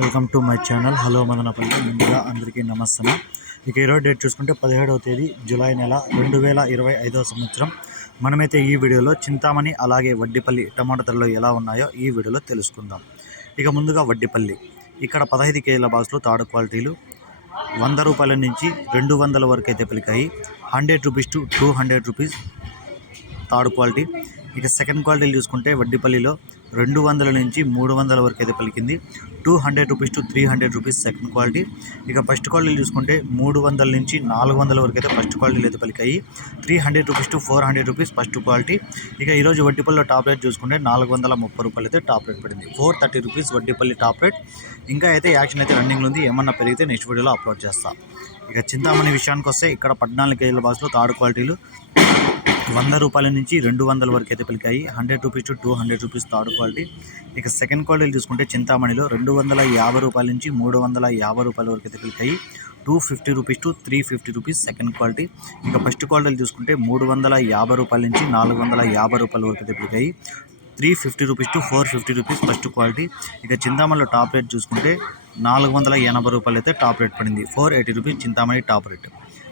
Welcome to my channel. Hello Madanapalle. ముందుగా అందరికీ నమస్తే ఇక ఈరోజు డేట్ చూసుకుంటే పదిహేడవ తేదీ జూలై నెల రెండు వేల ఇరవై ఐదవ సంవత్సరం. మనమైతే ఈ వీడియోలో చింతామణి అలాగే వడ్డిపల్లి టమాటా ధరలు ఎలా ఉన్నాయో ఈ వీడియోలో తెలుసుకుందాం. ఇక ముందుగా వడ్డిపల్లి. ఇక్కడ పదహైదు కేజీల బాక్స్లో తాడు క్వాలిటీలు. వంద రూపాయల నుంచి రెండు వందల వరకు అయితే పలికాయి. Hundred rupees to two hundred rupees third quality. ఇక సెకండ్ క్వాలిటీలు చూసుకుంటే వడ్డీపల్లిలో రెండు వందల నుంచి మూడు వందల వరకు అయితే పలికింది. Two hundred rupees to three hundred rupees second quality ఇక ఫస్ట్ క్వాలిటీలు చూసుకుంటే మూడు వందల నుంచి నాలుగు వందల వరకు అయితే ఫస్ట్ క్వాలిటీలు అయితే పలికాయి. Three hundred rupees to four hundred rupees first quality ఇక ఈరోజు వడ్డీపల్లిలో టాప్ రేట్ చూసుకుంటే నాలుగు వందల ముప్పై రూపాయలు అయితే టాప్ రేట్ పడింది. Four thirty rupees Vaddipalli top rate ఇంకా అయితే యాక్షన్ అయితే రన్నింగ్లో ఉంది. ఏమన్నా పెరిగితే నెక్స్ట్ వీడియోలో అప్లోడ్ చేస్తాను ఇక చింతామణి విషయానికి వస్తే ఇక్కడ పద్నాలుగు కేజీల బాక్స్లో థర్డ్ క్వాలిటీలు వంద రూపాయల నుంచి రెండు వందల వరకు అయితే పలికాయి. Hundred rupees to two hundred rupees third quality. ఇక సెకండ్ క్వాలిటీ చూసుకుంటే చింతామణిలో రెండు వందల యాభై రూపాయల నుంచి మూడు వందల యాభై రూపాయల వరకు అయితే పలికాయి. Two fifty rupees to three fifty rupees second quality. ఇక ఫస్ట్ క్వాలిటీలు చూసుకుంటే మూడు వందల యాభై రూపాయల నుంచి నాలుగు వందల యాభై రూపాయల వరకు అయితే పలికాయి. Three fifty rupees to four fifty rupees first quality. ఇక చింతామణిలో టాప్ రేట్ చూసుకుంటే నాలుగు వందల ఎనభై రూపాయలు అయితే టాప్ రేట్ పడింది. Four eighty rupees Chintamani top rate.